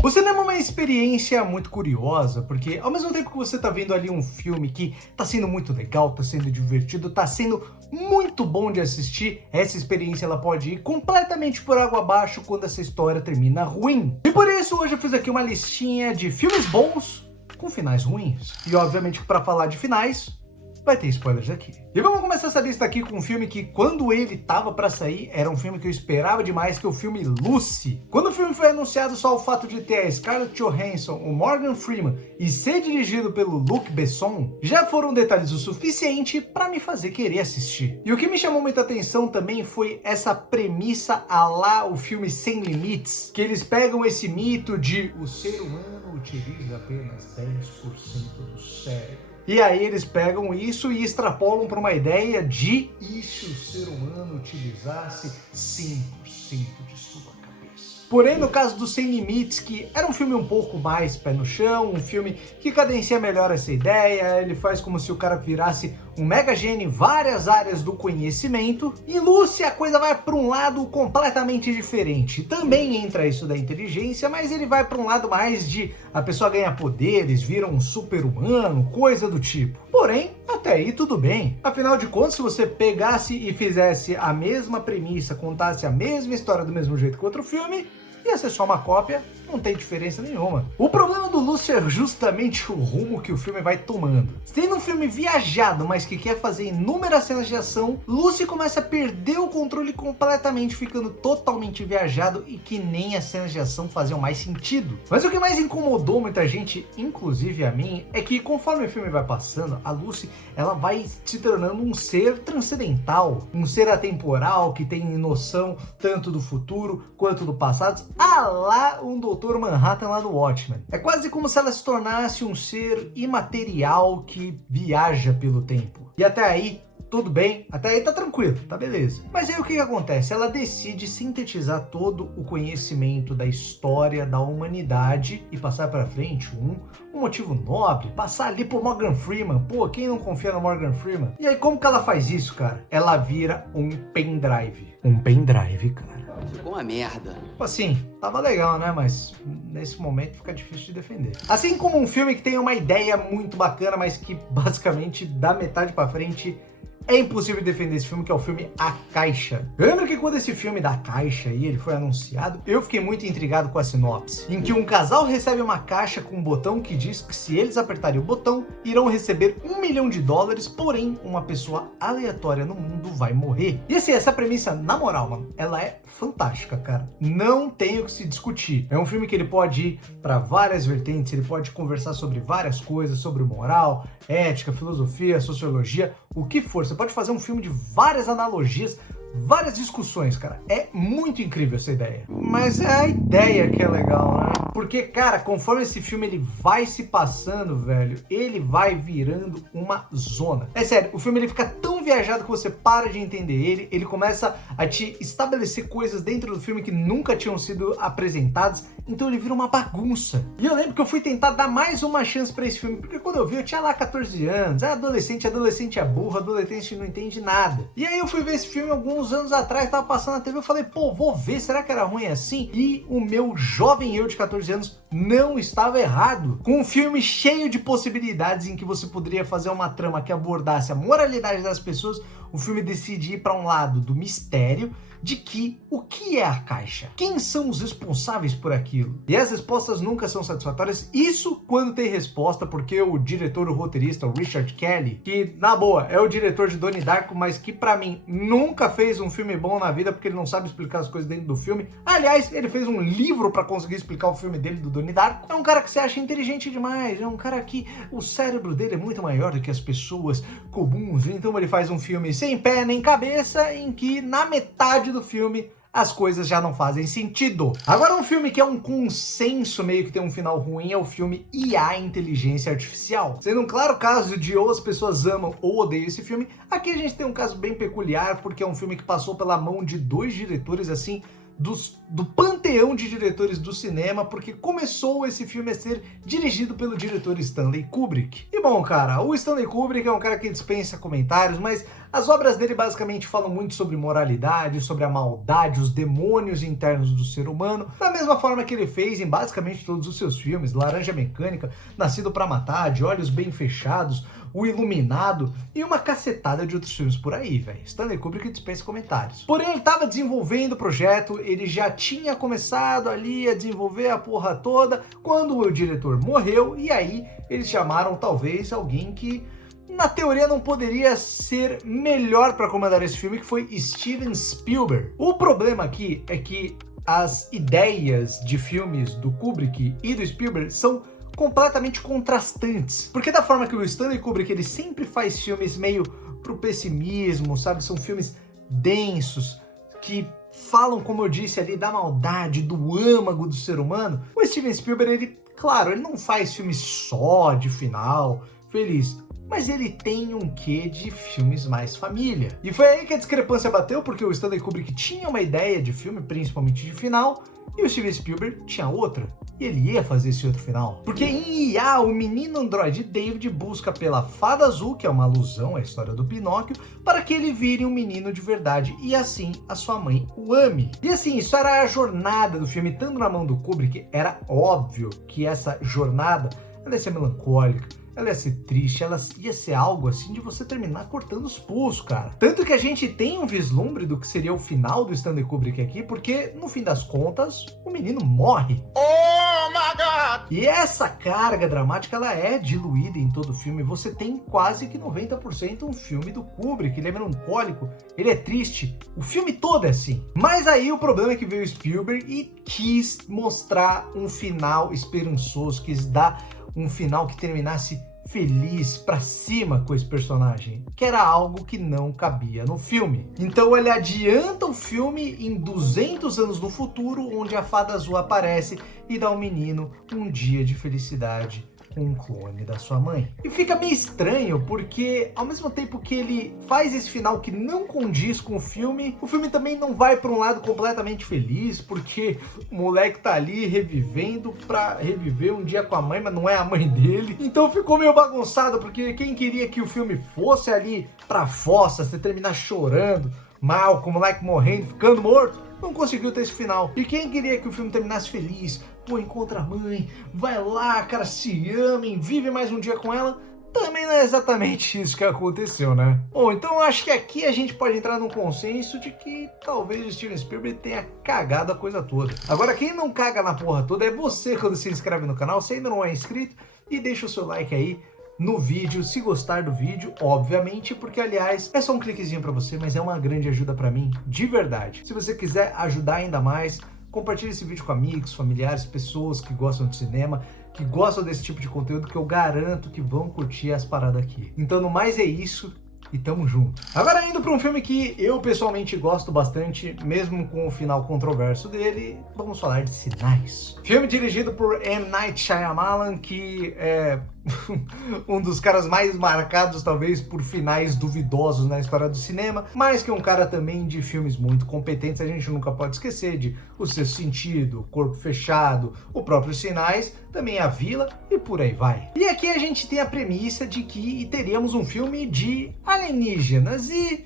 O cinema é uma experiência muito curiosa, porque ao mesmo tempo que você tá vendo ali um filme que tá sendo muito legal, tá sendo divertido, tá sendo muito bom de assistir, essa experiência ela pode ir completamente por água abaixo quando essa história termina ruim. E por isso hoje eu fiz aqui uma listinha de filmes bons com finais ruins. E obviamente que para falar de finais, vai ter spoilers aqui. E vamos começar essa lista aqui com um filme que, quando ele tava pra sair, era um filme que eu esperava demais, que é o filme Lucy. Quando o filme foi anunciado, só o fato de ter a Scarlett Johansson, o Morgan Freeman e ser dirigido pelo Luc Besson, já foram detalhes o suficiente pra me fazer querer assistir. E o que me chamou muita atenção também foi essa premissa à lá o filme Sem Limites, que eles pegam esse mito de o ser humano utiliza apenas 10% do cérebro. E aí eles pegam isso e extrapolam para uma ideia de e se o ser humano utilizasse 100% de sua cabeça. Porém, no caso do Sem Limites, que era um filme um pouco mais pé no chão, um filme que cadencia melhor essa ideia, ele faz como se o cara virasse um mega gênio em várias áreas do conhecimento. Em Lucy a coisa vai para um lado completamente diferente. Também entra isso da inteligência, mas ele vai para um lado mais de a pessoa ganha poderes, vira um super-humano, coisa do tipo. Porém, até aí tudo bem. Afinal de contas, se você pegasse e fizesse a mesma premissa, contasse a mesma história do mesmo jeito que outro filme, ia ser só uma cópia, não tem diferença nenhuma. O problema do Lucy é justamente o rumo que o filme vai tomando. Sendo um filme viajado, mas que quer fazer inúmeras cenas de ação, Lucy começa a perder o controle completamente, ficando totalmente viajado e que nem as cenas de ação faziam mais sentido. Mas o que mais incomodou muita gente, inclusive a mim, é que conforme o filme vai passando, a Lucy ela vai se tornando um ser transcendental, um ser atemporal que tem noção tanto do futuro quanto do passado, a lá um Dr. Manhattan lá do Watchmen. É quase como se ela se tornasse um ser imaterial que viaja pelo tempo. E até aí, tudo bem, até aí tá tranquilo, tá beleza. Mas aí o que acontece? Ela decide sintetizar todo o conhecimento da história da humanidade e passar pra frente um motivo nobre, passar ali pro Morgan Freeman. Pô, quem não confia no Morgan Freeman? E aí como que ela faz isso, cara? Ela vira um pendrive. Um pendrive, cara. Ficou uma merda. Tipo assim, tava legal, né? Mas nesse momento fica difícil de defender. Assim como um filme que tem uma ideia muito bacana, mas que basicamente da metade pra frente é impossível defender esse filme, que é o filme A Caixa. Eu lembro que quando esse filme da Caixa aí, ele foi anunciado, eu fiquei muito intrigado com a sinopse, em que um casal recebe uma caixa com um botão que diz que se eles apertarem o botão, irão receber $1 milhão, porém uma pessoa aleatória no mundo vai morrer. E assim, essa premissa, na moral, mano, ela é fantástica, cara. Não tem o que se discutir. É um filme que ele pode ir para várias vertentes, ele pode conversar sobre várias coisas, sobre moral, ética, filosofia, sociologia, o que for. Você pode fazer um filme de várias analogias, várias discussões, cara. É muito incrível essa ideia. Mas é a ideia que é legal, né? Porque, cara, conforme esse filme ele vai se passando, velho, ele vai virando uma zona. É sério, o filme ele fica tão viajado que você para de entender ele, ele começa a te estabelecer coisas dentro do filme que nunca tinham sido apresentadas, então ele vira uma bagunça. E eu lembro que eu fui tentar dar mais uma chance pra esse filme, porque quando eu vi, eu tinha lá 14 anos, é adolescente é burro, adolescente não entende nada. E aí eu fui ver esse filme alguns anos atrás, tava passando na TV, eu falei, pô, vou ver, será que era ruim assim? E o meu jovem eu de 14 anos não estava errado. Com um filme cheio de possibilidades em que você poderia fazer uma trama que abordasse a moralidade das pessoas, o filme decide ir para um lado do mistério, de que o que é a caixa? Quem são os responsáveis por aquilo? E as respostas nunca são satisfatórias, isso quando tem resposta, porque o diretor, o roteirista, o Richard Kelly, que na boa é o diretor de Donnie Darko, mas que pra mim nunca fez um filme bom na vida, porque ele não sabe explicar as coisas dentro do filme. Aliás, ele fez um livro pra conseguir explicar o filme dele, do Donnie Darko. É um cara que você acha inteligente demais, é um cara que o cérebro dele é muito maior do que as pessoas comuns, então ele faz um filme sem pé nem cabeça, em que na metade do filme as coisas já não fazem sentido. Agora um filme que é um consenso meio que tem um final ruim é o filme IA, Inteligência Artificial. Sendo um claro caso de ou as pessoas amam ou odeiam esse filme, aqui a gente tem um caso bem peculiar, porque é um filme que passou pela mão de dois diretores assim, do panteão de diretores do cinema, porque começou esse filme a ser dirigido pelo diretor Stanley Kubrick. E bom, cara, o Stanley Kubrick é um cara que dispensa comentários, mas As obras dele basicamente falam muito sobre moralidade, sobre a maldade, os demônios internos do ser humano, da mesma forma que ele fez em basicamente todos os seus filmes, Laranja Mecânica, Nascido pra Matar, De Olhos Bem Fechados, O Iluminado e uma cacetada de outros filmes por aí, velho. Stanley Kubrick dispensa comentários. Porém, ele estava desenvolvendo o projeto, ele já tinha começado ali a desenvolver a porra toda, quando o diretor morreu, e aí eles chamaram talvez alguém que na teoria não poderia ser melhor para comandar esse filme, que foi Steven Spielberg. O problema aqui é que as ideias de filmes do Kubrick e do Spielberg são completamente contrastantes. Porque da forma que o Stanley Kubrick ele sempre faz filmes meio pro pessimismo, sabe? São filmes densos, que falam, como eu disse ali, da maldade, do âmago do ser humano. O Steven Spielberg, ele, claro, ele não faz filmes só de final feliz, mas ele tem um quê de filmes mais família. E foi aí que a discrepância bateu, porque o Stanley Kubrick tinha uma ideia de filme, principalmente de final, e o Steven Spielberg tinha outra. E ele ia fazer esse outro final. Porque em IA, o menino androide David busca pela Fada Azul, que é uma alusão à história do Pinóquio, para que ele vire um menino de verdade e assim a sua mãe o ame. E assim, isso era a jornada do filme, estando na mão do Kubrick, era óbvio que essa jornada ela ia ser melancólica, ela ia ser triste, ela ia ser algo assim de você terminar cortando os pulsos, cara. Tanto que a gente tem um vislumbre do que seria o final do Stanley Kubrick aqui, porque no fim das contas, o menino morre. Oh my God! E essa carga dramática, ela é diluída em todo o filme. Você tem quase que 90% um filme do Kubrick. Ele é melancólico, ele é triste. O filme todo é assim. Mas aí o problema é que veio o Spielberg e quis mostrar um final esperançoso, quis dar um final que terminasse feliz pra cima com esse personagem, que era algo que não cabia no filme. Então ele adianta o filme em 200 anos no futuro, onde a Fada Azul aparece e dá ao menino um dia de felicidade com um clone da sua mãe. E fica meio estranho, porque ao mesmo tempo que ele faz esse final que não condiz com o filme também não vai para um lado completamente feliz, porque o moleque tá ali revivendo pra reviver um dia com a mãe, mas não é a mãe dele. Então ficou meio bagunçado, porque quem queria que o filme fosse ali pra fossa, você terminar chorando, mal, com o moleque morrendo, ficando morto, não conseguiu ter esse final. E quem queria que o filme terminasse feliz, pô, encontra a mãe, vai lá, cara, se amem, vive mais um dia com ela, também não é exatamente isso que aconteceu, né? Bom, então eu acho que aqui a gente pode entrar num consenso de que talvez o Steven Spielberg tenha cagado a coisa toda. Agora, quem não caga na porra toda é você quando se inscreve no canal, se ainda não é inscrito, e deixa o seu like aí no vídeo, se gostar do vídeo, obviamente, porque aliás, é só um cliquezinho pra você, mas é uma grande ajuda pra mim, de verdade. Se você quiser ajudar ainda mais, compartilhe esse vídeo com amigos, familiares, pessoas que gostam de cinema, que gostam desse tipo de conteúdo, que eu garanto que vão curtir as paradas aqui. Então, no mais é isso, e tamo junto. Agora indo para um filme que eu pessoalmente gosto bastante, mesmo com o final controverso dele, vamos falar de Sinais. Filme dirigido por M. Night Shyamalan, que é um dos caras mais marcados talvez por finais duvidosos na história do cinema, mas que é um cara também de filmes muito competentes. A gente nunca pode esquecer de O Sexto Sentido, Corpo Fechado, o próprio Sinais, também A Vila e por aí vai. E aqui a gente tem a premissa de que teríamos um filme de alienígenas e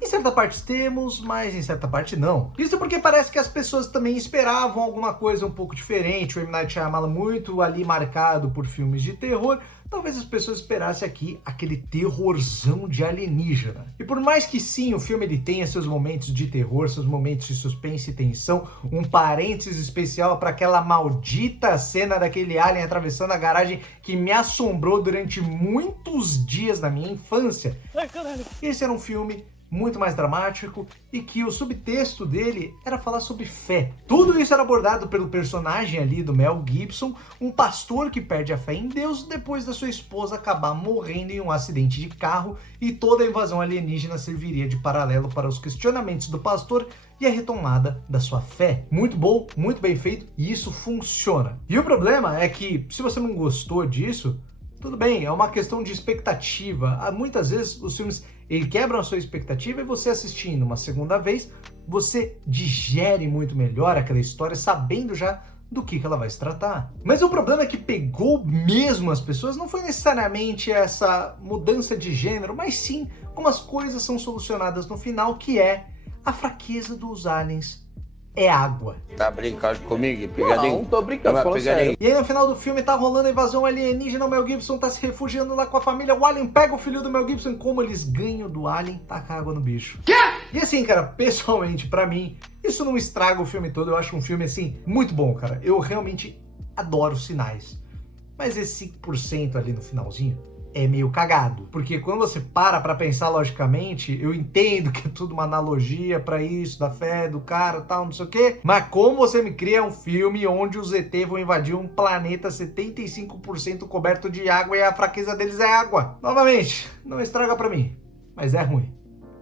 em certa parte temos, mas em certa parte não. Isso porque parece que as pessoas também esperavam alguma coisa um pouco diferente. O M. Night Shyamalan muito ali marcado por filmes de terror. Talvez as pessoas esperassem aqui aquele terrorzão de alienígena. E por mais que sim, o filme ele tenha seus momentos de terror, seus momentos de suspense e tensão, um parênteses especial para aquela maldita cena daquele alien atravessando a garagem que me assombrou durante muitos dias da minha infância. Esse era um filme muito mais dramático e que o subtexto dele era falar sobre fé. Tudo isso era abordado pelo personagem ali do Mel Gibson, um pastor que perde a fé em Deus depois da sua esposa acabar morrendo em um acidente de carro, e toda a invasão alienígena serviria de paralelo para os questionamentos do pastor e a retomada da sua fé. Muito bom, muito bem feito, e isso funciona. E o problema é que, se você não gostou disso, tudo bem, é uma questão de expectativa. Muitas vezes os filmes quebram a sua expectativa e você assistindo uma segunda vez, você digere muito melhor aquela história, sabendo já do que ela vai se tratar. Mas o problema é que pegou mesmo as pessoas não foi necessariamente essa mudança de gênero, mas sim como as coisas são solucionadas no final, que é a fraqueza dos aliens é água. Tá brincando comigo? Pegadinho? Não, tô brincando, falando sério. E aí no final do filme tá rolando a invasão alienígena, o Mel Gibson tá se refugiando lá com a família, o alien pega o filho do Mel Gibson, como eles ganham do alien, taca água no bicho. Quê? E assim, cara, pessoalmente, pra mim, isso não estraga o filme todo, eu acho um filme, assim, muito bom, cara. Eu realmente adoro os sinais. Mas esse 5% ali no finalzinho é meio cagado. Porque quando você pra pensar logicamente, eu entendo que é tudo uma analogia pra isso, da fé do cara e tal, não sei o quê. Mas como você me cria um filme onde os ET vão invadir um planeta 75% coberto de água e a fraqueza deles é água? Novamente, não estraga pra mim, mas é ruim.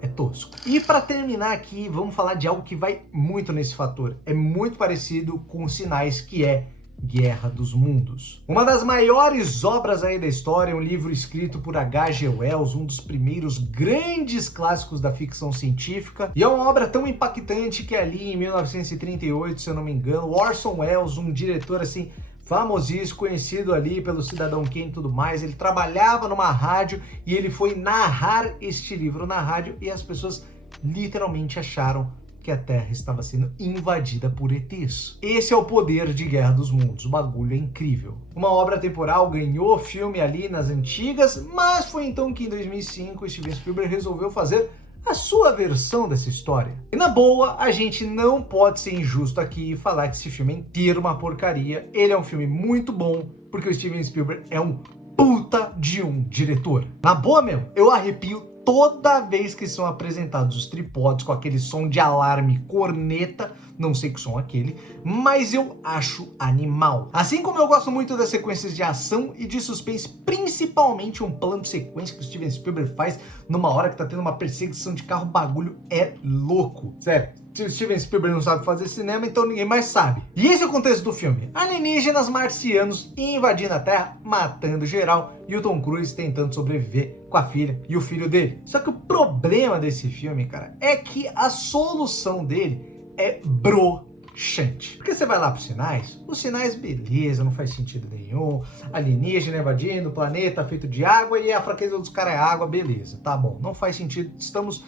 É tosco. E para terminar aqui, vamos falar de algo que vai muito nesse fator. É muito parecido com os Sinais, que é Guerra dos Mundos. Uma das maiores obras aí da história, um livro escrito por H.G. Wells, um dos primeiros grandes clássicos da ficção científica, e é uma obra tão impactante que ali em 1938, se eu não me engano, Orson Welles, um diretor assim famosíssimo, conhecido ali pelo Cidadão Kane e tudo mais, ele trabalhava numa rádio e ele foi narrar este livro na rádio e as pessoas literalmente acharam que a Terra estava sendo invadida por ETs. Esse é o poder de Guerra dos Mundos, o bagulho é incrível. Uma obra temporal ganhou filme ali nas antigas, mas foi então que em 2005 Steven Spielberg resolveu fazer a sua versão dessa história. E na boa, a gente não pode ser injusto aqui e falar que esse filme é inteiro uma porcaria. Ele é um filme muito bom, porque o Steven Spielberg é um puta de um diretor. Na boa mesmo, eu arrepio toda vez que são apresentados os tripóds com aquele som de alarme corneta, não sei que som é aquele, mas eu acho animal. Assim como eu gosto muito das sequências de ação e de suspense, principalmente um plano de sequência que o Steven Spielberg faz numa hora que tá tendo uma perseguição de carro, o bagulho é louco. Sério, se o Steven Spielberg não sabe fazer cinema, então ninguém mais sabe. E esse é o contexto do filme. Alienígenas marcianos invadindo a Terra, matando geral, e o Tom Cruise tentando sobreviver com a filha e o filho dele. Só que o problema desse filme, cara, é que a solução dele é broxante. Porque você vai lá pros sinais, os sinais, beleza, não faz sentido nenhum, alienígena invadindo o planeta feito de água e a fraqueza dos caras é água, beleza, tá bom, não faz sentido, estamos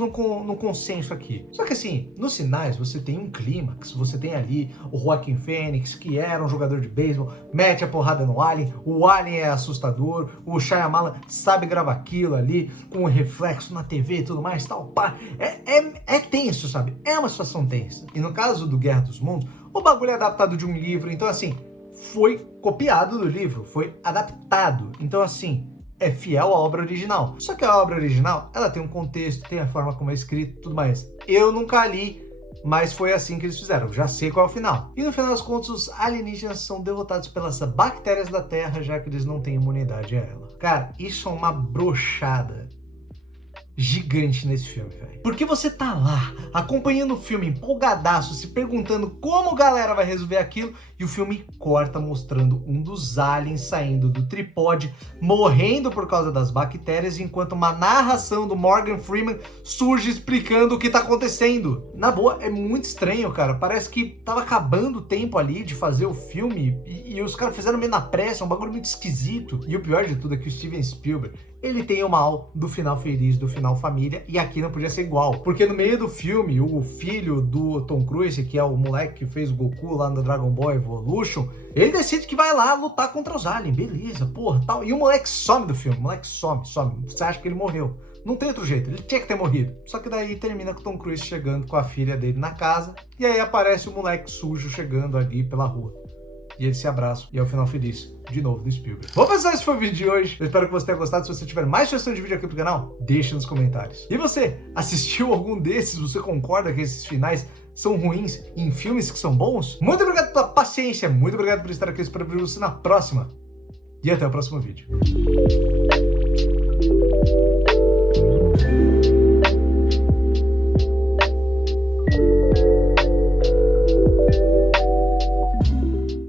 num consenso aqui. Só que assim, nos sinais você tem um clímax, você tem ali o Joaquin Phoenix, que era um jogador de beisebol, mete a porrada no alien, o alien é assustador, o Shyamalan sabe gravar aquilo ali, com o reflexo na TV e tudo mais, tal, pá, é tenso, sabe? É uma situação tensa. E no caso do Guerra dos Mundos, o bagulho é adaptado de um livro, então assim, foi copiado do livro, foi adaptado, então assim, é fiel à obra original. Só que a obra original, ela tem um contexto, tem a forma como é escrito, tudo mais. Eu nunca li, mas foi assim que eles fizeram, já sei qual é o final. E no final das contas, os alienígenas são derrotados pelas bactérias da Terra, já que eles não têm imunidade a ela. Cara, isso é uma broxada gigante nesse filme, velho. Porque você tá lá, acompanhando o filme, empolgadaço, se perguntando como a galera vai resolver aquilo, e o filme corta mostrando um dos aliens saindo do tripode, morrendo por causa das bactérias, enquanto uma narração do Morgan Freeman surge explicando o que tá acontecendo. Na boa, é muito estranho, cara. Parece que tava acabando o tempo ali de fazer o filme, e os caras fizeram meio na pressa, um bagulho muito esquisito. E o pior de tudo é que o Steven Spielberg, ele tem o mal do final feliz, do final família, e aqui não podia ser igual. Porque no meio do filme, o filho do Tom Cruise, que é o moleque que fez o Goku lá no Dragon Ball Evolution, ele decide que vai lá lutar contra os aliens, beleza, porra, tal. E o moleque some do filme, o moleque some. Você acha que ele morreu. Não tem outro jeito, ele tinha que ter morrido. Só que daí termina com o Tom Cruise chegando com a filha dele na casa, e aí aparece o moleque sujo chegando ali pela rua. E eles se abraçam, e é o final feliz, de novo, do Spielberg. Bom, pessoal, esse foi o vídeo de hoje. Eu espero que você tenha gostado. Se você tiver mais sugestão de vídeo aqui pro canal, deixa nos comentários. E você, assistiu algum desses? Você concorda que esses finais são ruins em filmes que são bons? Muito obrigado pela paciência, muito obrigado por estar aqui. Eu espero ver você na próxima. E até o próximo vídeo.